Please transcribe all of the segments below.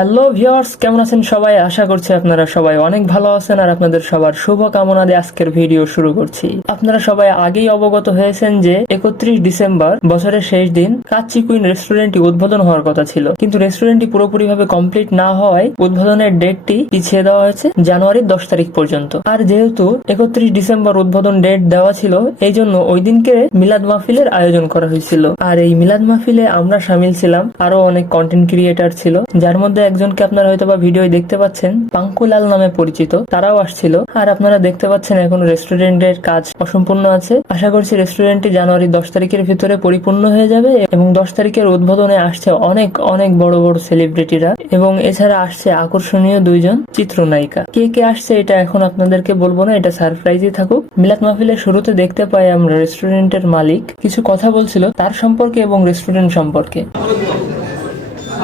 Hello viewers কেমন আছেন সবাই? আশা করছি আপনারা সবাই অনেক ভালো আছেন আর আপনাদের সবার শুভ কামনা দিয়ে আজকের ভিডিও শুরু করছি। আপনারা সবাই আগেই অবগত হয়েছেন যে একত্রিশ ডিসেম্বর, বছরের শেষ দিন, কাচ্চি কুইন রেস্টুরেন্টটি উদ্বোধন হওয়ার কথা ছিল। কিন্তু রেস্টুরেন্টটি পুরোপুরিভাবে কমপ্লিট না হওয়ায় উদ্বোধনের ডেটটি পিছিয়ে দেওয়া হয়েছে জানুয়ারির দশ তারিখ পর্যন্ত। আর যেহেতু একত্রিশ ডিসেম্বর উদ্বোধন ডেট দেওয়া ছিল, এই জন্য ওই দিনকে মিলাদ মাহফিলের আয়োজন করা হয়েছিল। আর এই মিলাদ মাহফিলে আমরা সামিল ছিলাম আরও অনেক কন্টেন্ট ক্রিয়েটার ছিল, যার মধ্যে একজনকে আপনারা হয়তো বা ভিডিও দেখতে পাচ্ছেন, পাঙ্কুলাল নামে পরিচিত। তারাও আসছিল। আর আপনারা দেখতে পাচ্ছেন এখন রেস্টুরেন্টের কাজ অসম্পূর্ণ আছে। আশা করছি রেস্টুরেন্টটি জানুয়ারি দশ তারিখের ভিতরে পরিপূর্ণ হয়ে যাবে এবং দশ তারিখের উদ্বোধনে আসছে অনেক অনেক বড় বড় সেলিব্রিটিরা এবং এছাড়া আসছে আকর্ষণীয় দুইজন চিত্রনায়িকা। কে কে আসছে এটা এখন আপনাদেরকে বলব না, এটা সারপ্রাইজই থাকুক। মিলাদ মাহফিলের শুরুতে দেখতে পাই আমরা রেস্টুরেন্টের মালিক। কিছু কথা বলছিল তার সম্পর্কে এবং রেস্টুরেন্ট সম্পর্কে।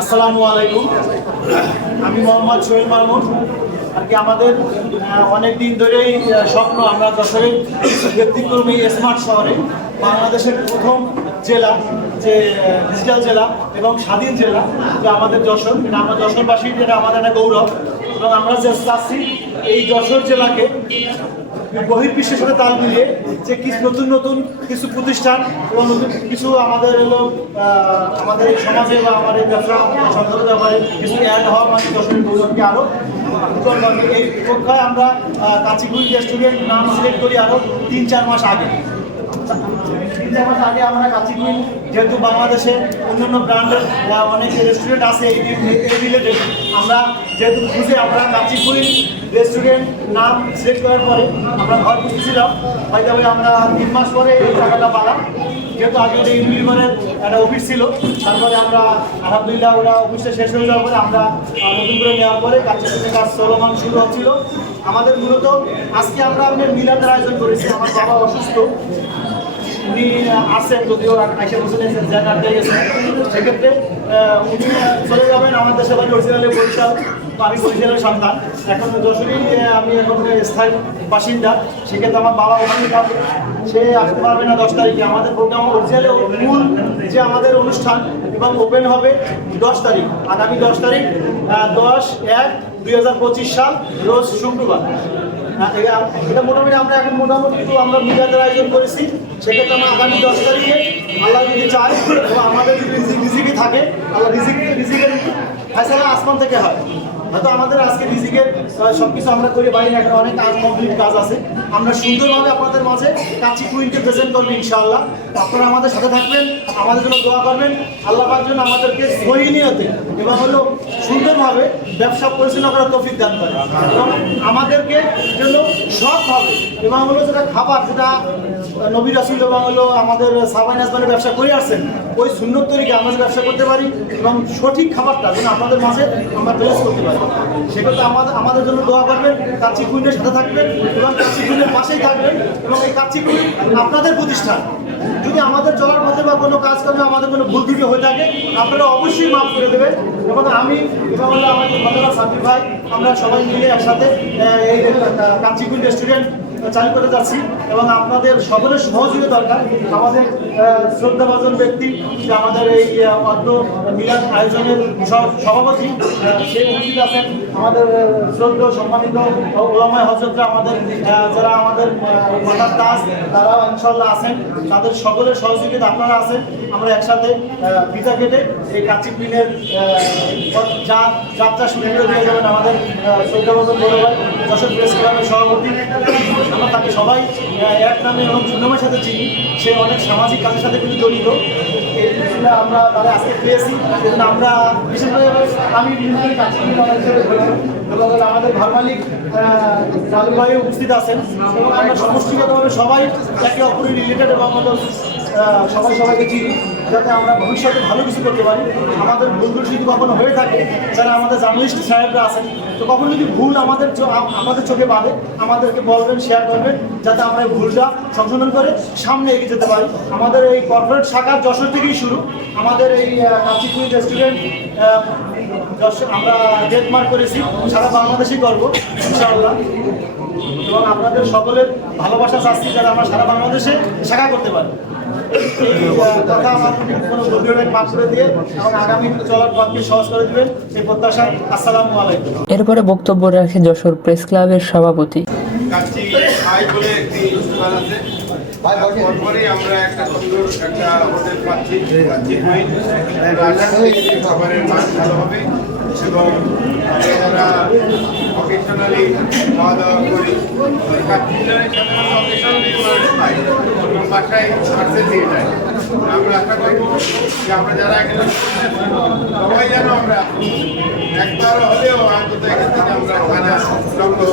আসসালামু আলাইকুম। আমি মোহাম্মদ সোহেল মাহমুদ। আর কি আমাদের অনেক দিন ধরেই স্বপ্ন আমরা যশোরের ব্যক্তিক্রমী স্মার্ট শহরে বাংলাদেশের প্রথম জেলা, যে, ডিজিটাল জেলা এবং স্বাধীন জেলা, যে আমাদের যশোর। এটা আমরা যশোরবাসী যেটা আমাদের একটা গৌরব। এবং আমরা যে চাচ্ছি এই যশোর জেলাকে বহির্বিশ্বের সাথে তাল মিলিয়ে যে কিছু নতুন নতুন কিছু প্রতিষ্ঠান এবং নতুন কিছু আমাদের হলো আমাদের সমাজে বা আমাদের ব্যবসা সংক্রান্ত ব্যাপারে কিছু অ্যাড হওয়া মানে দশমিক দুজনকে আরও এই পক্ষায় আমরা কাচিগুড়ি রেস্টুরেন্ট নাম সিলেক্ট করি আরও তিন চার মাস আগে। তিন চার আগে আমরা কাচিগুড়ি যেহেতু বাংলাদেশে অন্যান্য ব্র্যান্ডের অনেক রেস্টুরেন্ট আছে এই রিলেটেড আমরা যেহেতু খুঁজে আমরা কাচিগুড়ি রেস্টুরেন্ট নাম সিলেক্ট করার পরে আমরা ঘর খুঁজেছিলাম হয়তো আমরা তিন মাস পরে এই টাকাটা পালাম যেহেতু আগে ওটা ইউনিলিভারের একটা অফিস ছিল তারপরে আমরা আলহামদুলিল্লাহ ওরা অফিসটা শেষ হয়ে যাওয়ার পরে আমরা নতুন করে নেওয়ার পরে কাছে কাছে কাজ চলমান শুরু হচ্ছিল আমাদের মূলত আজকে আমরা আমাদের মিলাদের আয়োজন করেছি। আমার বাবা অসুস্থ। উনি আসছেন যদিও আইসা বসে জায়গাতে গেছেন সেক্ষেত্রে উনি চলে যাবেন আমার দেশে বাড়ি অরিজিনালি বরিশাল আমি বরিশালের সন্তান। এখন যশোরই আমি এখন স্থায়ী বাসিন্দা। সেক্ষেত্রে আমার বাবা ওখানে থাকবে। সে আসতে পারবে না দশ তারিখে। আমাদের প্রোগ্রাম অরিজিনালি মূল যে আমাদের অনুষ্ঠান এবং ওপেন হবে দশ তারিখ, আগামী দশ তারিখ দশ এক দুই সাল, রোজ শুক্রবার। এটা- মোটামুটি আমরা এখন মোটামুটি একটু আমরা মিডিয়াদের আয়োজন করেছি। সেক্ষেত্রে আগামী দশ তারিখে আল্লাহ যদি চায়, এবং থাকে, আল্লাহ রিজিক রিজিকের আসমান থেকে হয় হয়তো আমাদের আজকে রিজিকের সব কিছু আমরা করে না এখানে অনেক কমপ্লিট কাজ আছে। আমরা সুন্দরভাবে আপনাদের মাঝে কাছি কুইনকে প্রেজেন্ট করব ইনশাআল্লাহ। আপনারা আমাদের সাথে থাকবেন, আমাদের জন্য দোয়া করবেন। আল্লাহ পাক জন্য আমাদেরকে সহি নিয়তে এবং হলো সুন্দরভাবে ব্যবসা পরিচালনা করার তৌফিক দান করে। এবং আমাদেরকে জন্য হবে এবং হলো যেটা খাবার, যেটা নবী রাসুল এবং হলো আমাদের সাবাইন আসবানের ব্যবসা করে আসছেন, ওই সুন্দর তরিকে আমরা ব্যবসা করতে পারি এবং সঠিক খাবারটা যেন আপনাদের মাঝে আমরা প্রেস করতে পারি। সেক্ষেত্রে আমাদের আমাদের জন্য দোয়া করবেন কাচ্চি কুইনের সাথে থাকবেন এবং কাচ্চি কুইনের পাশেই থাকবেন এবং এই কাচ্চি কুইন আপনাদের প্রতিষ্ঠান। যদি আমাদের চলার পথে বা কোনো কাজ কর্মে আমাদের কোনো ভুল ত্রুটি হয়ে থাকে, আপনারা অবশ্যই মাফ করে দেবেন এবং আমি এবং আমাদের ভদ্ররা সাকিব ভাই, আমরা সবাই মিলে একসাথে এই কাঞ্চিকুল রেস্টুরেন্ট চালু করে যাচ্ছি এবং আপনাদের সকলের সহযোগিতা দরকার। আমাদের শ্রদ্ধাভাজন ব্যক্তি যে আমাদের এই অর্ধ মিলাদ আয়োজনের সভাপতি সে উপস্থিত আছেন। আমাদের শ্রদ্ধা, সম্মানিত ওলামায় হজরতরা আমাদের যারা আমাদের মাতার দাস, তারাও ইনশাল্লাহ আছেন। তাদের সকলের সহযোগিতা আপনারা আছেন। আমরা একসাথে পিতা কেটে এই কাচ্চি পিনের যা, যাত্রা শুরু করে দিয়ে যাবেন আমাদের শ্রদ্ধাভাজন বড় যশোর প্রেস ক্লাবের সভাপতি। আমরা তাকে সবাই এক নামে এবং সুনামের সাথে চিনি। সে অনেক সামাজিক কাজের সাথে কিন্তু জড়িত। আমরা তারা আজকে পেয়েছি আমরা বিশেষভাবে আমি বিভিন্ন কাছে আমাদের ঘর মালিক উপস্থিত আছেন। এবং আমরা সমষ্টিগতভাবে সবাই একে অপরের রিলেটেড এবং আমাদের সবাই সবাইকে চিনি। যাতে আমরা ভবিষ্যতে ভালো কিছু করতে পারি। আমাদের ত্রুটি যদি কখনো হয়ে থাকে যারা আমাদের জার্নালিস্ট সাহেবরা আছেন। তো কখন যদি ভুল আমাদের আমাদের চোখে বাঁধে, আমাদেরকে বলবেন শেয়ার করবেন যাতে আমরা এই ভুলটা সংশোধন করে সামনে এগিয়ে যেতে পারি। আমাদের এই কর্পোরেট শাখা যশোর থেকেই শুরু। আমাদের এই কাচিপুরি রেস্টুরেন্ট আমরা ডেট মার্ক করেছি। সারা বাংলাদেশেই করব ইনশাআল্লাহ। এবং আপনাদের সকলের ভালোবাসা চাচ্ছি যাতে আমরা সারা বাংলাদেশে শাখা করতে পারি। এরপরে বক্তব্য রাখে যশোর প্রেস ক্লাবের সভাপতি আমরা একটা সুন্দর একটা হোটেল পাচ্ছি খাবারের মান ভালো হবে এবং অকেশনালি খাওয়া দাওয়া করি পার্সেল দিয়ে যায় আমরা যারা এখানে সবাই যেন আমরা একবার হলেও আমরা খানা সংগ্রহ।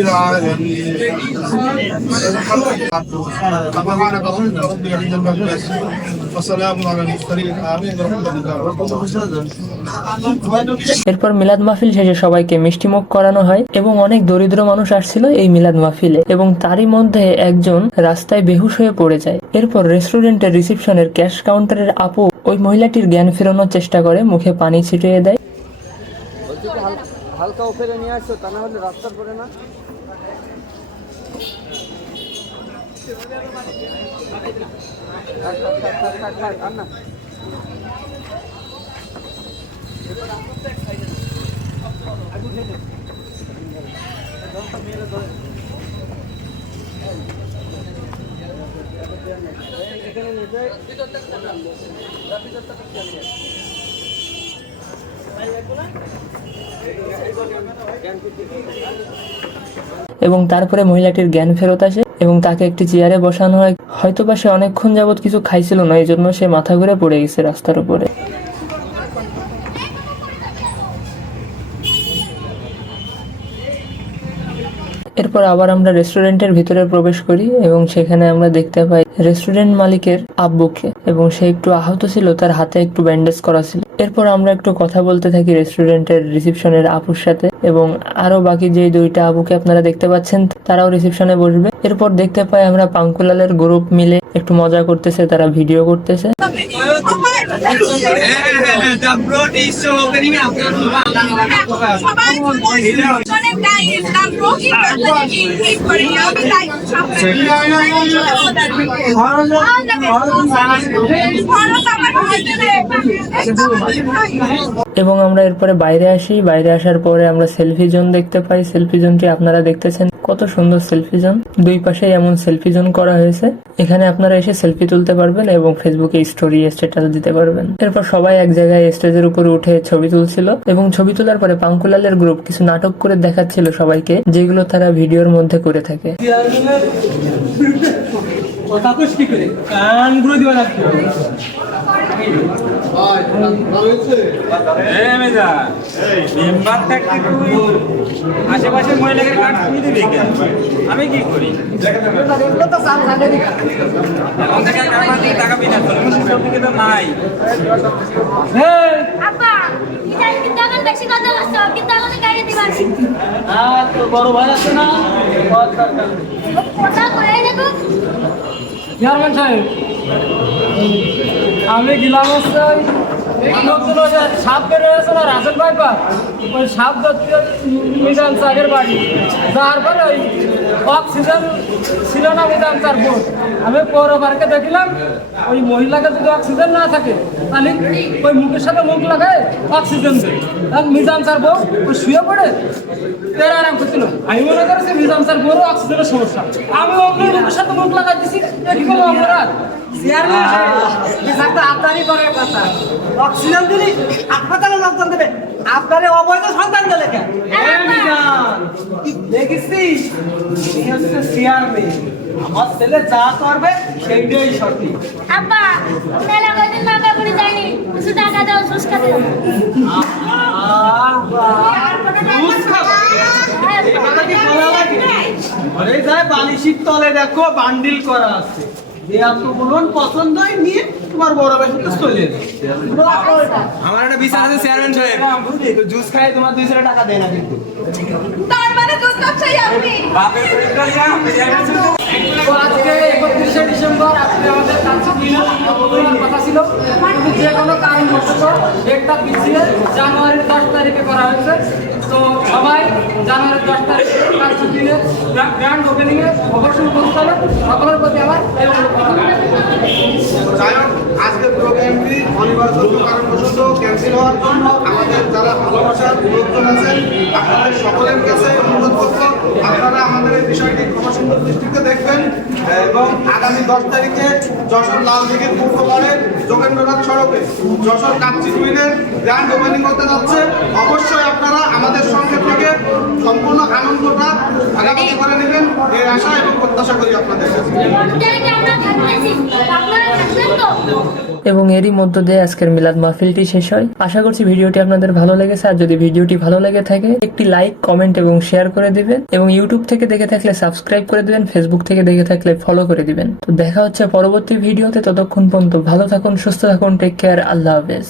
العالمين سبحانك اللهم رب العزة عما يصفون وسلام على المرسلين آمين برحمتك এরপর মিলাদ মাহফিল শেষে সবাইকে মিষ্টিমুখ করানো হয় এবং অনেক দরিদ্র মানুষ আসছিল এই মিলাদ মাহফিলে এবং তারই মধ্যে একজন রাস্তায় বেহুশ হয়ে পড়ে যায় এরপর রেস্টুরেন্টের রিসেপশনের ক্যাশ কাউন্টারের আপু ওই মহিলাটির জ্ঞান ফেরানোর চেষ্টা করে মুখে পানি ছিটিয়ে দেয় বলছি কি হাল- হালকা ওপরে নিয়ে আসছো তা না হলে রাস্তার পরে না এবং তারপরে মহিলাটির জ্ঞান ফেরত আসে। এবং তাকে একটি চেয়ারে বসানো হয়। হয়তোবা সে অনেকক্ষণ যাবৎ কিছু খাইছিল না এই জন্য সে মাথা ঘুরে পড়ে গেছে রাস্তার উপরে। এরপর আবার আমরা রেস্টুরেন্টের ভিতরে প্রবেশ করি এবং সেখানে আমরা দেখতে পাই রেস্টুরেন্ট মালিকের আব্বুকে এবং সে একটু আহত ছিল, তার হাতে একটু ব্যান্ডেজ করা ছিল। এরপর আমরা একটু কথা বলতে থাকি রেস্টুরেন্টের রিসেপশনের আপুর সাথে এবং আরও বাকি যে দুইটা আবুকে আপনারা দেখতে পাচ্ছেন, তারাও রিসেপশনে বসবে। এরপর দেখতে পাই আমরা পাঙ্কুলালের গ্রুপ মিলে একটু মজা করতেছে, তারা ভিডিও করতেছে। এবং আমরা এরপরে বাইরে আসি। বাইরে আসার পরে আমরা সেলফি জোন দেখতে পাই। সেলফি জোনটি আপনারা দেখতেছেন? কত সুন্দর সেলফি জোন দুই পাশে এমন সেলফি জোন করা হয়েছে। এখানে আপনারা এসে সেলফি তুলতে পারবেন এবং ফেসবুকে স্টোরি স্ট্যাটাস দিতে পারবেন। এরপর সবাই এক জায়গায় স্টেজের উপরে উঠে ছবি তুলছিল এবং ছবি তোলার পরে পাঙ্কুলালের গ্রুপ কিছু নাটক করে দেখাচ্ছিল সবাইকে, যেগুলো তারা ভিডিওর মধ্যে করে থাকে। মেম্বার আমি কি করি? নাই বড় ভাই আছে না চেয়ারম্যান সাহেব আমি গেলাম ওই সাপ বের হয়েছে না রাসেল ভাইপার ওই সাপ ধরতে মিজান সাহের বাড়ি। তারপরে ওই অক্সিজেন ছিল না মিজান চার বোর্ড আমি পৌর পার্কে দেখলাম ওই মহিলাকে যদি অক্সিজেন না থাকে তাহলে ওই মুখের সাথে মুখ লাগায় অক্সিজেন দেয়। মিজান স্যার বোর্ড ওই শুয়ে পড়ে তেরা আরাম করছিল আমি মনে করেছি মিজান স্যার বড় অক্সিজেনের সমস্যা। আমি অন্য লোকের সাথে মুখ লাগাই দিছি এটি কোনো অপরাধ। চেয়ারম্যান সাহেব আপনারই করার কথা। অক্সিজেন দিলি হাসপাতালে লোকজন দেবে। আপনারে অবৈধ সন্তান দিলে কেন দেখিসিস চেয়ারম্যান আমার ছেলে যা করবে সেইটাই সঠিক। আব্বা মেলা কয়দিন টাকা পড়ে যায়নি? কিছু টাকা দাও সুস ঘরে যায় বালিশির তলে দেখো বান্ডিল করা আছে। হয় নিয়ে তোমার বড় চলে যাবে। আমার একটা বিচার আছে চেয়ারম্যান সাহেব। তো জুস খাই তোমার দুইশো টাকা দেয় না কিন্তু। তার মানে দুধ আপনি? তো আজকে একত্রিশে ডিসেম্বর আজকে আমাদের কাছে কথা ছিল। কিন্তু যে কোনো কারণবশত ডেটটা পিছিয়ে জানুয়ারির দশ তারিখে করা হয়েছে। তো সবাই জানুয়ারির দশ তারিখে দিনে গ্র্যান্ড ওপেনিংয়ে অবশ্যই উপস্থিত হবে। সকলের প্রতি আমার আজকের প্রোগ্রামটি অনিবার্য কারণবশত ক্যান্সেল হওয়ার জন্য আমাদের যারা ভালোবাসার লোকজন আছেন, আপনাদের সকলের কাছে অনুরোধ করব আপনারা আমাদের এই বিষয়টি ক্ষমা সুন্দর দৃষ্টিতে দেখবেন, এবং আগামী দশ তারিখে যশোর লাল দিঘির পূর্ব পাড়ে যোগেন্দ্রনাথ সড়কে যশোর কাচ্চি টুইনের গ্র্যান্ড ওপেনিং করতে যাচ্ছে। অবশ্যই আপনারা আমাদের সঙ্গে থেকে সম্পূর্ণ আনন্দটা ভাগাভাগি করে নেবেন। এই আশা এবং প্রত্যাশা করি আপনাদের কাছে। এবং এরই মধ্য দিয়ে আজকের মিলাদ মাহফিলটি শেষ হয়। আশা করছি ভিডিওটি আপনাদের ভালো লেগেছে। আর যদি ভিডিওটি ভালো লেগে থাকে, একটি লাইক, কমেন্ট এবং শেয়ার করে দিবেন। এবং ইউটিউব থেকে দেখে থাকলে সাবস্ক্রাইব করে দিবেন। ফেসবুক থেকে দেখে থাকলে ফলো করে দিবেন। তো দেখা হচ্ছে পরবর্তী ভিডিওতে। ততক্ষণ পর্যন্ত ভালো থাকুন, সুস্থ থাকুন, টেক কেয়ার, আল্লাহ হাফেজ।